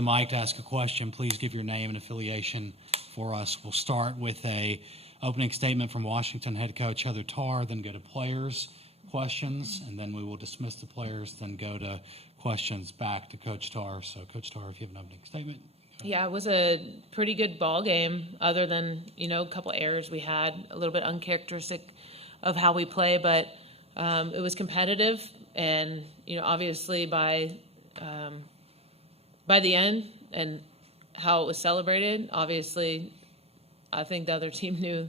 the mic to ask a question, please give your name and affiliation for us. We'll start with a opening statement from Washington head coach Heather Tarr, then go to players' questions, and then we will dismiss the players, then go to questions back to Coach Tarr. So, Coach Tarr, if you have an opening statement. Yeah, it was a pretty good ball game, other than, a couple errors we had, a little bit uncharacteristic of how we play, but it was competitive, and, obviously by the end and how it was celebrated, obviously I think the other team knew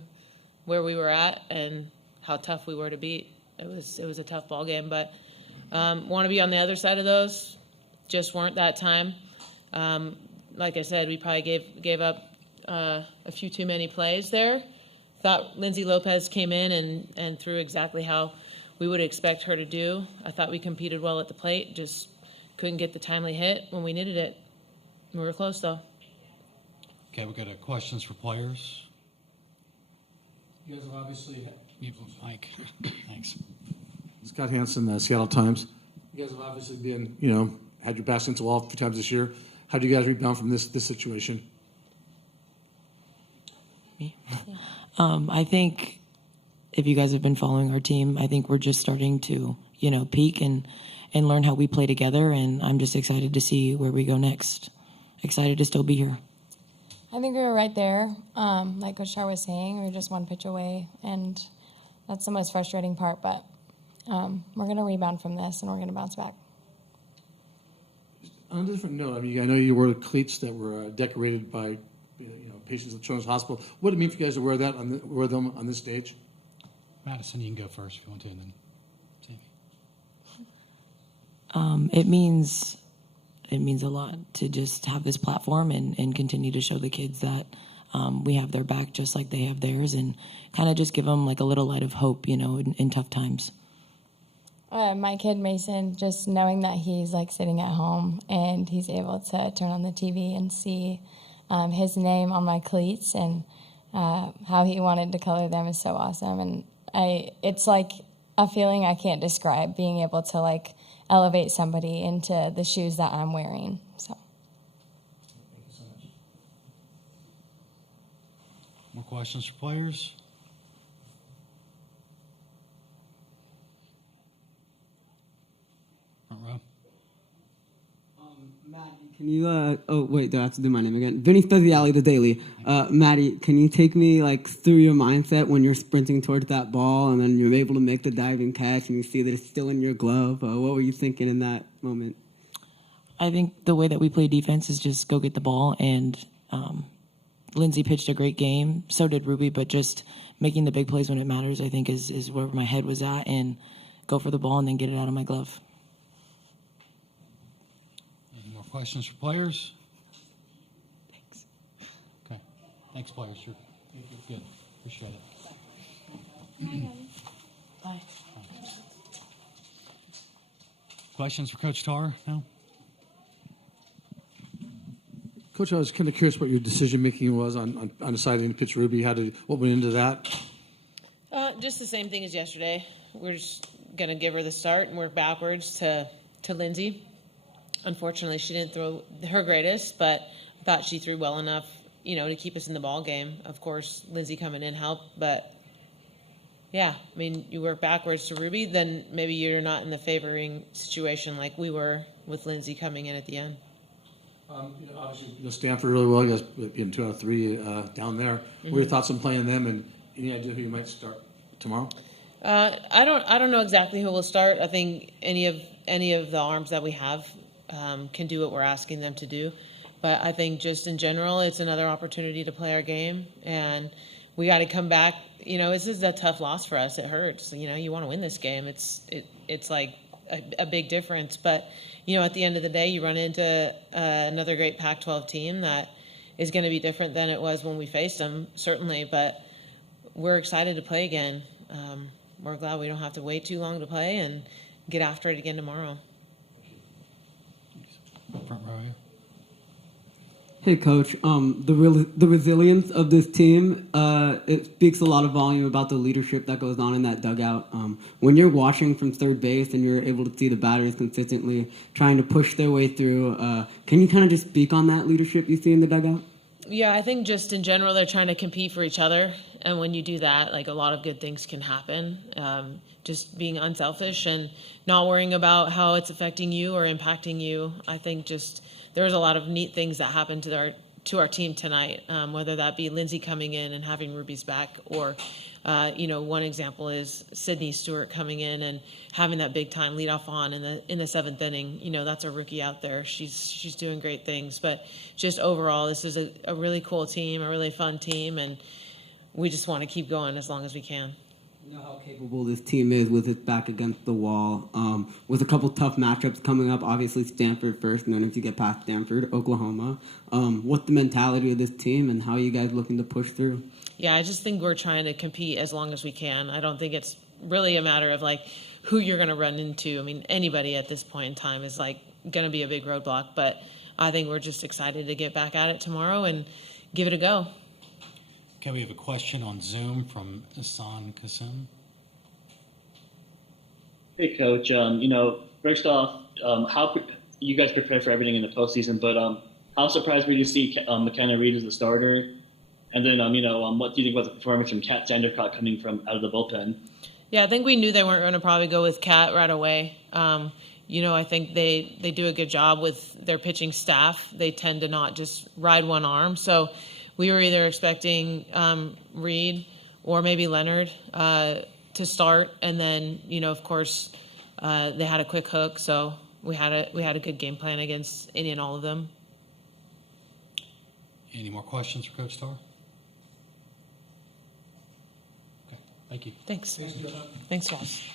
where we were at and how tough we were to beat. It was a tough ball game, but want to be on the other side of those. Just weren't that time. Like I said, we probably gave up a few too many plays there. Thought Lindsay Lopez came in and threw exactly how we would expect her to do. I thought we competed well at the plate, just couldn't get the timely hit when we needed it. We were close, though. Okay, we've got questions for players. You guys have obviously... Mike, thanks. Scott Hansen, Seattle Times. You guys have obviously been, had your backs into the wall a few times this year. How do you guys rebound from this situation? Me? I think if you guys have been following our team, I think we're just starting to, peak and learn how we play together, and I'm just excited to see where we go next. Excited to still be here. I think we were right there. Like Coach Tarr was saying, we were just one pitch away, and that's the most frustrating part, but we're going to rebound from this, and we're going to bounce back. On a different note, I know you wore cleats that were decorated by patients at Children's Hospital. What did it mean for you guys to wear them on this stage? Madison, you can go first if you want to, and then Sami. It means a lot to just have this platform and continue to show the kids that we have their back just like they have theirs, and kind of just give them like a little light of hope, in tough times. My kid Mason, just knowing that he's sitting at home and he's able to turn on the TV and see his name on my cleats and how he wanted to color them is so awesome. And it's like a feeling I can't describe, being able to elevate somebody into the shoes that I'm wearing. So. Thank you so much. More questions for players? Front row. Maddie, can you, oh, wait, do I have to do my name again? Vinny Speziali, The Daily. Maddie, can you take me, through your mindset when you're sprinting towards that ball and then you're able to make the diving catch and you see that it's still in your glove? What were you thinking in that moment? I think the way that we play defense is just go get the ball, and Lindsay pitched a great game. So did Ruby, but just making the big plays when it matters, I think, is where my head was at, and go for the ball and then get it out of my glove. Any more questions for players? Thanks. Okay. Thanks, players. You're good. Appreciate it. Bye. Questions for Coach Tarr? No? Coach, I was kind of curious what your decision-making was on deciding to pitch Ruby. What went into that? Just the same thing as yesterday. We're just going to give her the start and work backwards to Lindsay. Unfortunately, she didn't throw her greatest, but I thought she threw well enough, to keep us in the ball game. Of course, Lindsay coming in helped, but yeah, you work backwards to Ruby, then maybe you're not in the favoring situation like we were with Lindsay coming in at the end. Obviously, Stanford really well. You guys in 2 out of 3 down there. Mm-hmm. What are your thoughts on playing them, and any idea who you might start tomorrow? I don't know exactly who will start. I think any of the arms that we have can do what we're asking them to do. But I think just in general, it's another opportunity to play our game, and we got to come back. This is a tough loss for us. It hurts. You want to win this game. It's like a big difference, but. At the end of the day, you run into another great Pac-12 team that is going to be different than it was when we faced them, certainly. But we're excited to play again. We're glad we don't have to wait too long to play and get after it again tomorrow. Front row. Hey, Coach. The resilience of this team, it speaks a lot of volume about the leadership that goes on in that dugout. When you're watching from third base and you're able to see the batters consistently trying to push their way through, can you kind of just speak on that leadership you see in the dugout? Yeah, I think just in general, they're trying to compete for each other. And when you do that, like a lot of good things can happen. Just being unselfish and not worrying about how it's affecting you or impacting you. I think just there was a lot of neat things that happened to our team tonight, whether that be Lindsay coming in and having Ruby's back, or one example is Sydney Stewart coming in and having that big time leadoff on in the seventh inning. That's a rookie out there. She's doing great things, but just overall, this is a really cool team, a really fun team, and we just want to keep going as long as we can. You know how capable this team is with its back against the wall. With a couple tough matchups coming up, obviously Stanford first, and then if you get past Stanford, Oklahoma. What's the mentality of this team, and how are you guys looking to push through? Yeah, I just think we're trying to compete as long as we can. I don't think it's really a matter of like who you're going to run into. I mean, anybody at this point in time is like going to be a big roadblock, but I think we're just excited to get back at it tomorrow and give it a go. Okay, we have a question on Zoom from Hassan Kasum. Hey, Coach. First off, how you guys prepare for everything in the postseason, but how surprised were you to see McKenna Reed as the starter? And then, what do you think about the performance from Kat Sandercott coming from out of the bullpen? Yeah, I think we knew they weren't going to probably go with Kat right away. I think they do a good job with their pitching staff. They tend to not just ride one arm. So we were either expecting Reed or maybe Leonard to start, and then of course they had a quick hook, so we had a good game plan against any and all of them. Any more questions for Coach Tarr? Okay, thank you. Thanks. Thanks, Ross.